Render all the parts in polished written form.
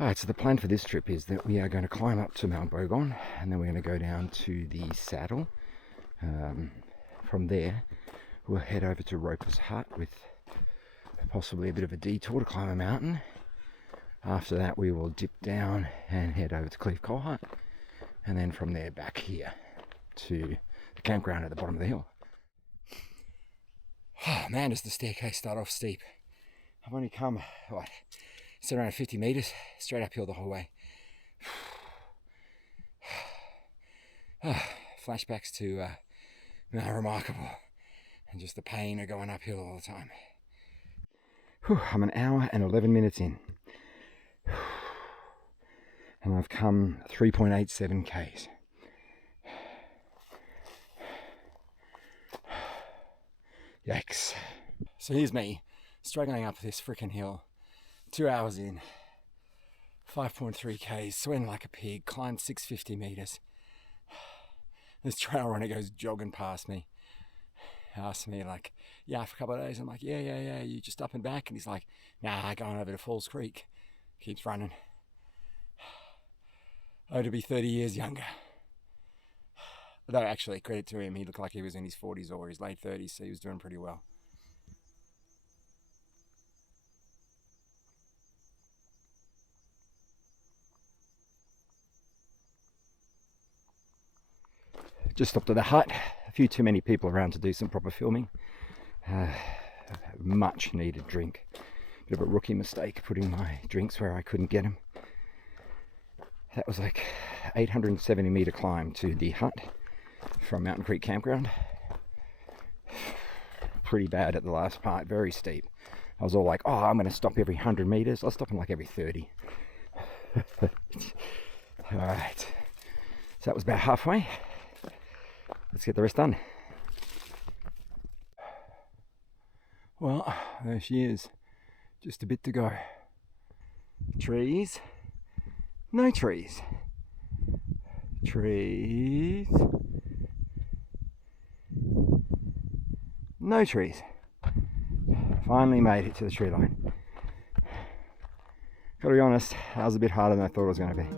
Alright, so the plan for this trip is that we are going to climb up to Mount Bogong and then we're going to go down to the saddle. From there, we'll head over to Roper's Hut with possibly a bit of a detour to climb a mountain. After that, we will dip down and head over to Cliff Coal Hut, and then from there back here to the campground at the bottom of the hill. Oh man, does the staircase start off steep. I've only come, it's around 50 meters, straight uphill the whole way. Flashbacks to Mount Remarkable, and just the pain of going uphill all the time. I'm an hour and 11 minutes in, and I've come 3.87 k's. Yikes. So here's me struggling up this freaking hill, 2 hours in, 5.3 k's, sweating like a pig, climbed 650 meters. This trail runner goes jogging past me, asks me like, yeah, for a couple of days. I'm like, yeah, you just up and back? And he's like, nah, going over to Falls Creek. Keeps running. Oh, to be 30 years younger. Though actually, credit to him, he looked like he was in his 40s or his late 30s, so he was doing pretty well. Just stopped at the hut. A few too many people around to do some proper filming. Much needed drink. Bit of a rookie mistake putting my drinks where I couldn't get them. That was like 870 meter climb to the hut from Mountain Creek Campground. Pretty bad at the last part, very steep. I was all like, oh, I'm going to stop every 100 meters. I'll stop in like every 30. Alright, so that was about halfway. Let's get the rest done. Well, there she is. Just a bit to go. Trees. No trees. Trees. No trees. Finally made it to the tree line. Gotta be honest, that was a bit harder than I thought it was going to be.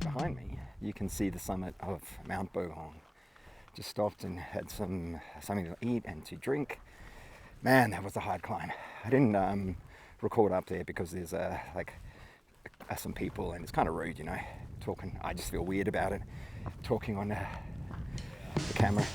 Behind me, you can see the summit of Mount Bogong. Just stopped and had something to eat and to drink. Man, that was a hard climb. I didn't record up there because there's some people and it's kind of rude, you know, talking. I just feel weird about it, talking on the camera.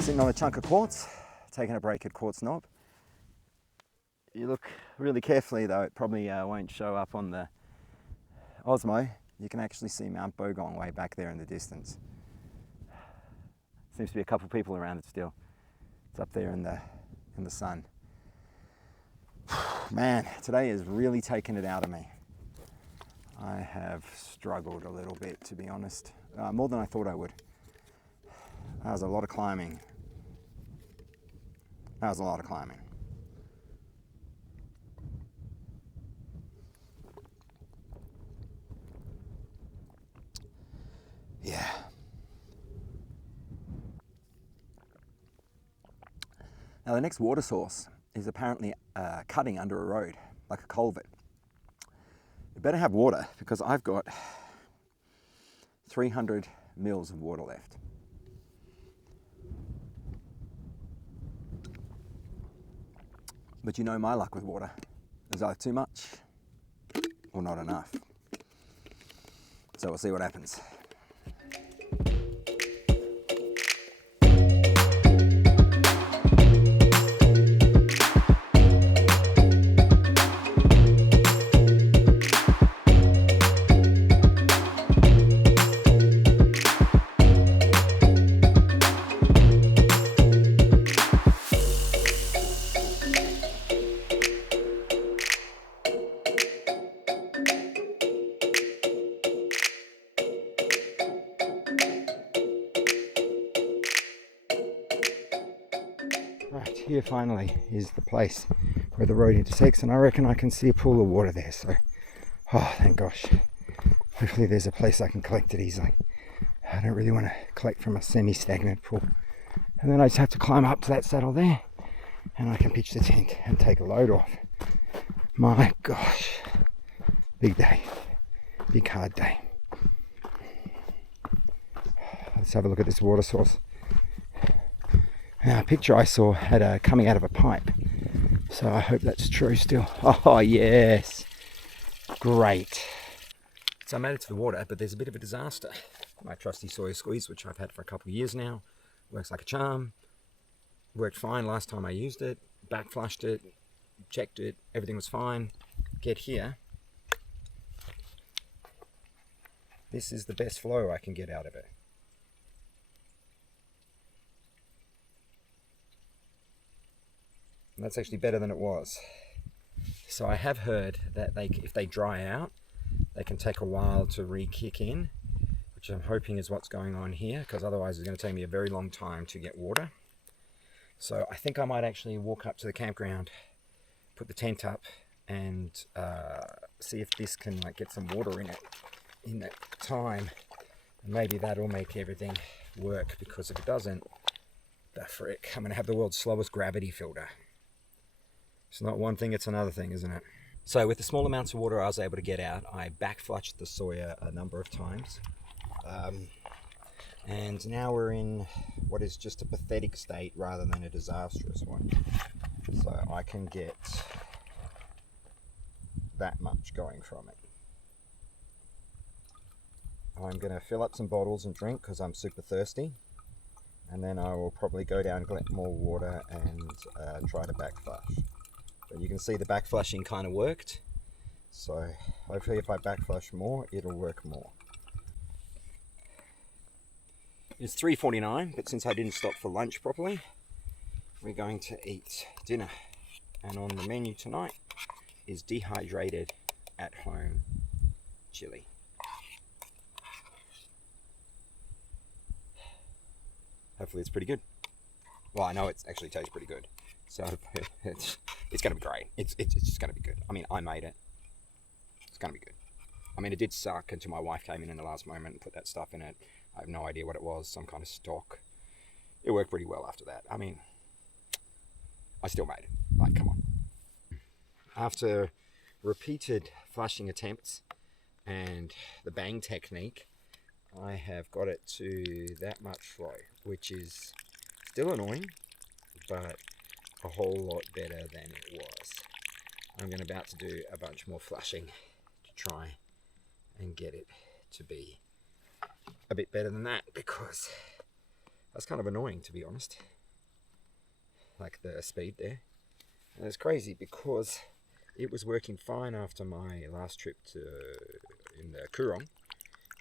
Sitting on a chunk of quartz, taking a break at Quartz Knob. You look really carefully though, it probably won't show up on the Osmo. You can actually see Mount Bogong way back there in the distance. Seems to be a couple of people around it still. It's up there in the sun. Man, today has really taken it out of me. I have struggled a little bit, to be honest, more than I thought I would. That was a lot of climbing. Yeah. Now the next water source is apparently cutting under a road, like a culvert. We better have water because I've got 300 mils of water left. But you know my luck with water. There's either too much or not enough. So we'll see what happens. Right, here finally is the place where the road intersects, and I reckon I can see a pool of water there, so oh thank gosh. Hopefully there's a place I can collect it easily. I don't really want to collect from a semi-stagnant pool. And then I just have to climb up to that saddle there and I can pitch the tent and take a load off. My gosh, big day, big hard day. Let's have a look at this water source. Now, a picture I saw had coming out of a pipe, so I hope that's true still. Oh yes, great. So I made it to the water, but there's a bit of a disaster. My trusty soy squeeze, which I've had for a couple of years now, works like a charm. Worked fine last time I used it, back flushed it, checked it, everything was fine. Get here. This is the best flow I can get out of it. And that's actually better than it was. So I have heard that if they dry out, they can take a while to re-kick in, which I'm hoping is what's going on here, because otherwise it's going to take me a very long time to get water. So I think I might actually walk up to the campground, put the tent up, and see if this can get some water in it in that time. And maybe that'll make everything work, because if it doesn't, the frick, I'm going to have the world's slowest gravity filter. It's not one thing, it's another thing, isn't it? So with the small amounts of water I was able to get out, I back flushed the soya a number of times. And now we're in what is just a pathetic state rather than a disastrous one. So I can get that much going from it. I'm going to fill up some bottles and drink because I'm super thirsty. And then I will probably go down, collect more water and try to back flush. But you can see the back flushing kind of worked. So hopefully if I back flush more, it'll work more. It's 3:49, but since I didn't stop for lunch properly, we're going to eat dinner. And on the menu tonight is dehydrated at home chili. Hopefully it's pretty good. Well, I know it actually tastes pretty good. So it's going to be great. It's just going to be good. I mean, I made it. It's going to be good. I mean, it did suck until my wife came in the last moment and put that stuff in it. I have no idea what it was, some kind of stock. It worked pretty well after that. I mean, I still made it. Come on. After repeated flushing attempts and the bang technique, I have got it to that much flow, which is still annoying, but a whole lot better than it was. I'm about to do a bunch more flushing to try and get it to be a bit better than that, because that's kind of annoying, to be honest, the speed there. And it's crazy because it was working fine after my last trip in the Coorong.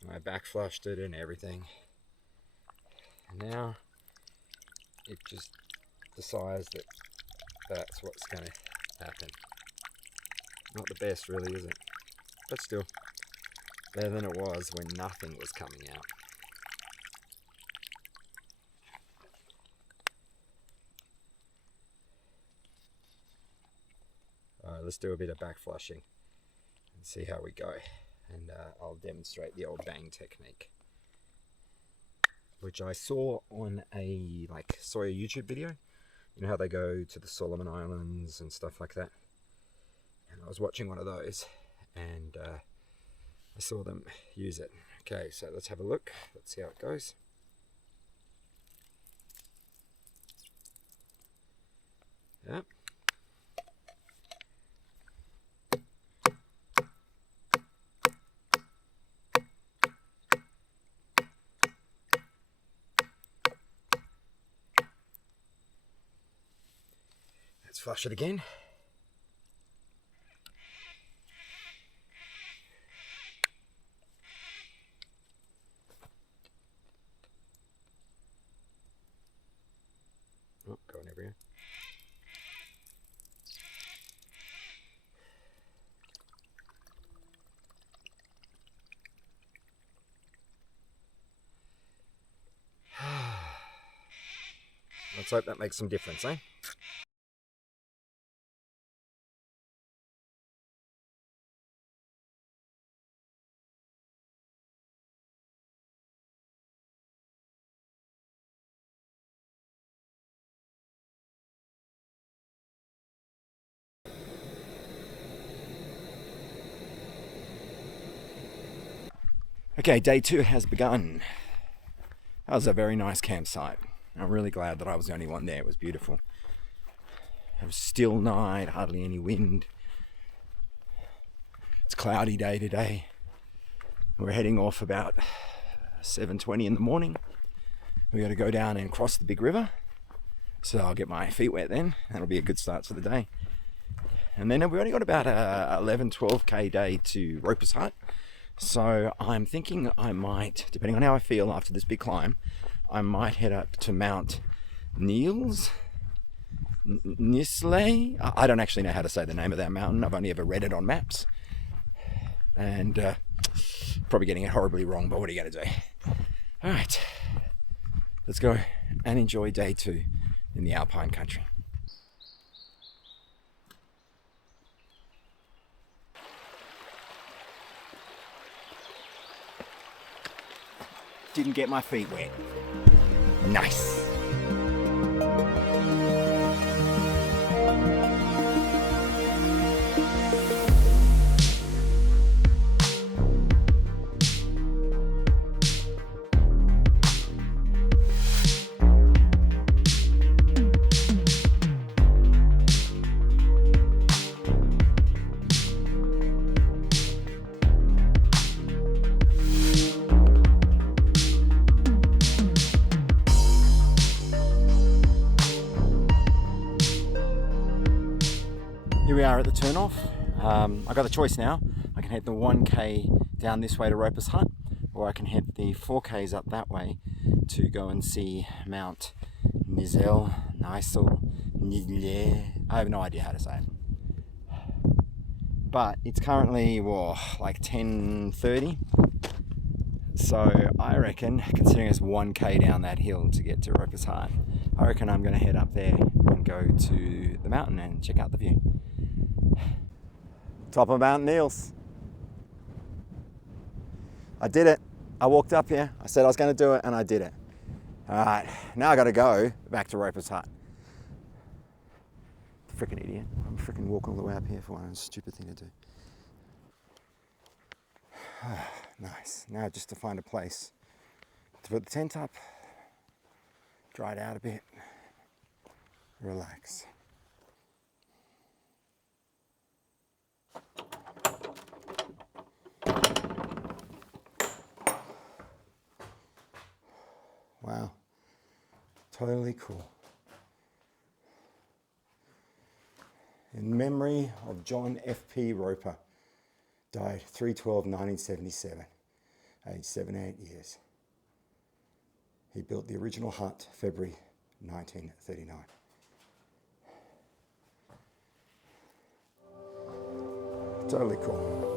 I back flushed it and everything, and now it just decides that that's what's going to happen. Not the best, really, is it? But still better than it was when nothing was coming out. Alright, let's do a bit of back flushing and see how we go. And I'll demonstrate the old bang technique, which I saw on a soya YouTube video. You know how they go to the Solomon Islands and stuff like that? And I was watching one of those, and I saw them use it. Okay, so let's have a look. Let's see how it goes. Yep. Let's flush it again. Oh, going everywhere. Let's hope that makes some difference, eh? Okay, day 2 has begun. That was a very nice campsite. I'm really glad that I was the only one there. It was beautiful. It was still night, hardly any wind. It's a cloudy day today. We're heading off about 7:20 in the morning. We got to go down and cross the big river. So I'll get my feet wet then. That'll be a good start to the day. And then we've only got about a 11-12k day to Roper's Hut. So I'm thinking I might, depending on how I feel after this big climb, I might head up to Mount Niels. Nisley? I don't actually know how to say the name of that mountain. I've only ever read it on maps. And probably getting it horribly wrong, but what are you going to do? All right, let's go and enjoy day 2 in the Alpine country. Didn't get my feet wet. Nice. Here we are at the turnoff. I got a choice now. I can head the 1k down this way to Roper's Hut, or I can head the 4k's up that way to go and see Mount Nizel, Nizle. I have no idea how to say it. But it's currently, like 10:30. So I reckon, considering it's 1k down that hill to get to Roper's Hut, I reckon I'm going to head up there and go to the mountain and check out the view. Top of Mount Niels. I did it. I walked up here. I said I was going to do it, and I did it. All right, now I got to go back to Roper's Hut. Freaking idiot. I'm freaking walking all the way up here for one stupid thing to do. Nice. Now just to find a place to put the tent up, dry it out a bit, relax. Wow, totally cool. In memory of John F.P. Roper, died 3/12/1977, aged 78 years. He built the original hut February 1939. Totally cool.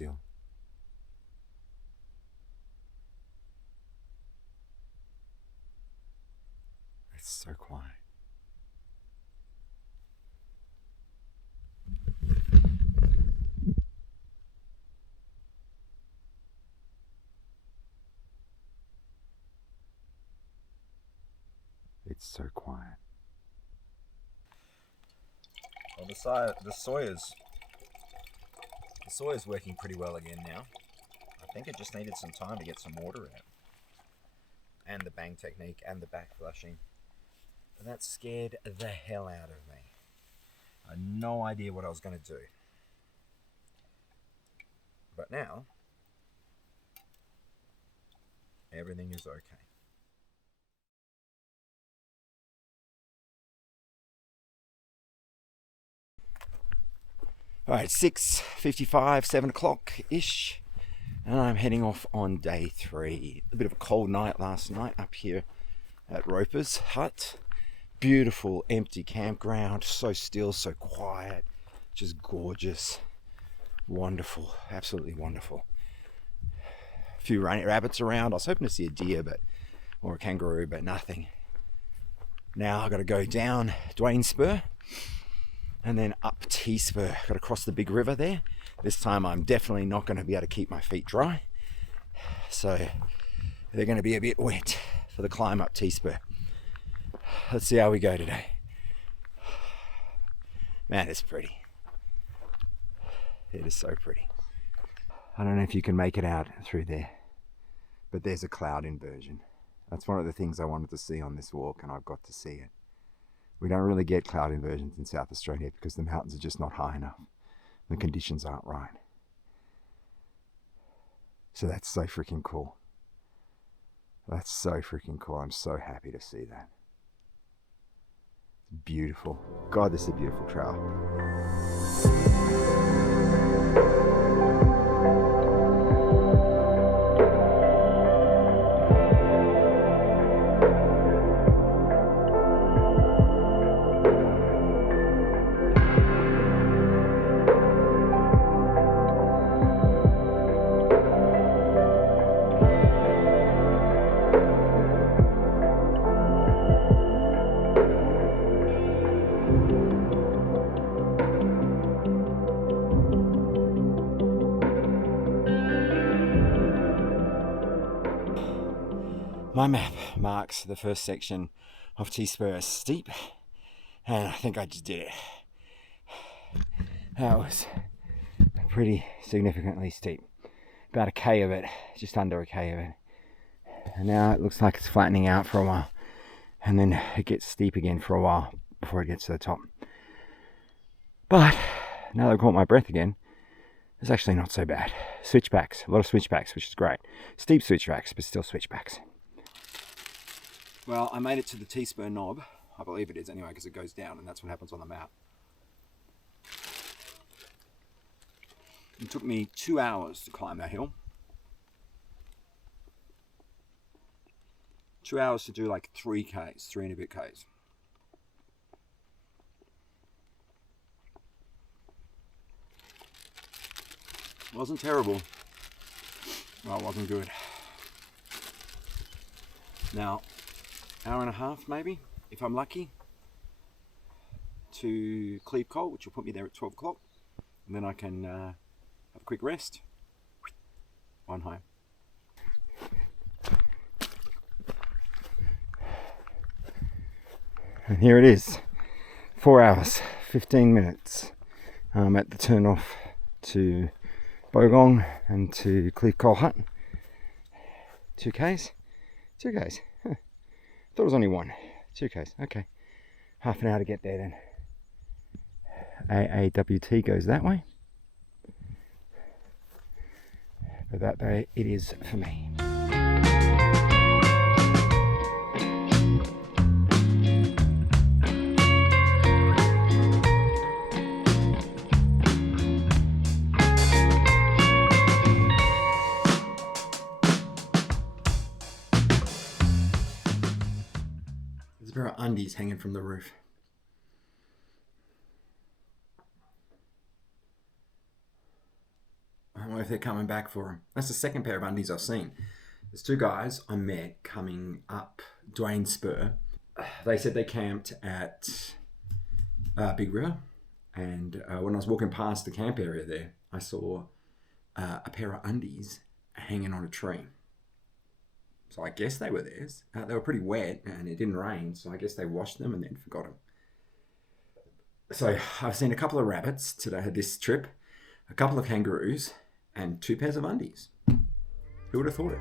still. It's so quiet. It's so quiet. Well, the soya's working pretty well again now. I think it just needed some time to get some water in it. And the bang technique and the back flushing. And that scared the hell out of me. I had no idea what I was going to do. But now, everything is okay. All right, 6:55, 7 o'clock-ish, and I'm heading off on day 3. A bit of a cold night last night up here at Roper's Hut. Beautiful empty campground, so still, so quiet, just gorgeous, wonderful, absolutely wonderful. A few rabbits around. I was hoping to see a deer, or a kangaroo, but nothing. Now I've got to go down Duane Spur and then up T Spur. Got to cross the big river there. This time I'm definitely not going to be able to keep my feet dry, so they're going to be a bit wet for the climb up T Spur. Let's see how we go today. Man, it's pretty. It is so pretty. I don't know if you can make it out through there, but there's a cloud inversion. That's one of the things I wanted to see on this walk, and I've got to see it. We don't really get cloud inversions in South Australia because the mountains are just not high enough. The conditions aren't right. So that's so freaking cool. That's so freaking cool. I'm so happy to see that. It's beautiful. God, this is a beautiful trail. My map marks the first section of T-Spur as steep, and I think I just did it. That was pretty significantly steep. About a K of it, just under a K of it. And now it looks like it's flattening out for a while, and then it gets steep again for a while before it gets to the top. But now that I've caught my breath again, it's actually not so bad. Switchbacks, a lot of switchbacks, which is great. Steep switchbacks, but still switchbacks. Well, I made it to the T-Spur knob. I believe it is anyway, because it goes down, and that's what happens on the map. It took me 2 hours to climb that hill. 2 hours to do like 3 Ks, 3 and a bit Ks. It wasn't terrible. Well, it wasn't good. Now, hour and a half maybe, if I'm lucky, to Cleve Col, which will put me there at 12 o'clock, and then I can have a quick rest on home. And here it is, 4 hours, 15 minutes at the turn off to Bogong and to Cleve Col Hut. 2 Ks? 2 Ks. Huh. Thought it was only 1. 2 Ks. Okay. Half an hour to get there then. AAWT goes that way. But that day it is for me. There's a pair of undies hanging from the roof. I don't know if they're coming back for them. That's the second pair of undies I've seen. There's two guys I met coming up Dwayne Spur. They said they camped at Big River, and when I was walking past the camp area there, I saw a pair of undies hanging on a tree. So I guess they were theirs. They were pretty wet and it didn't rain, so I guess they washed them and then forgot them. So I've seen a couple of rabbits today, this trip, a couple of kangaroos, and 2 pairs of undies. Who would have thought it?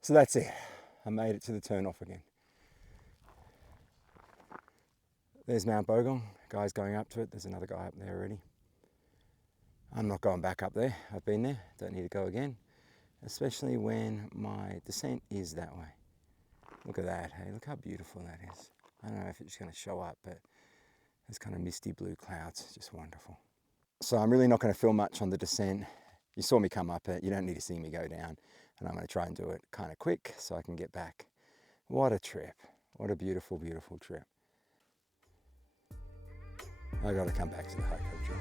So that's it. I made it to the turn-off again. There's Mount Bogong. Guy's going up to it. There's another guy up there already. I'm not going back up there. I've been there. Don't need to go again. Especially when my descent is that way. Look at that. Hey, look how beautiful that is. I don't know if it's going to show up, but there's kind of misty blue clouds. It's just wonderful. So I'm really not going to film much on the descent. You saw me come up it. You don't need to see me go down. And I'm going to try and do it kind of quick so I can get back. What a trip. What a beautiful, beautiful trip. I got to come back to the hike country.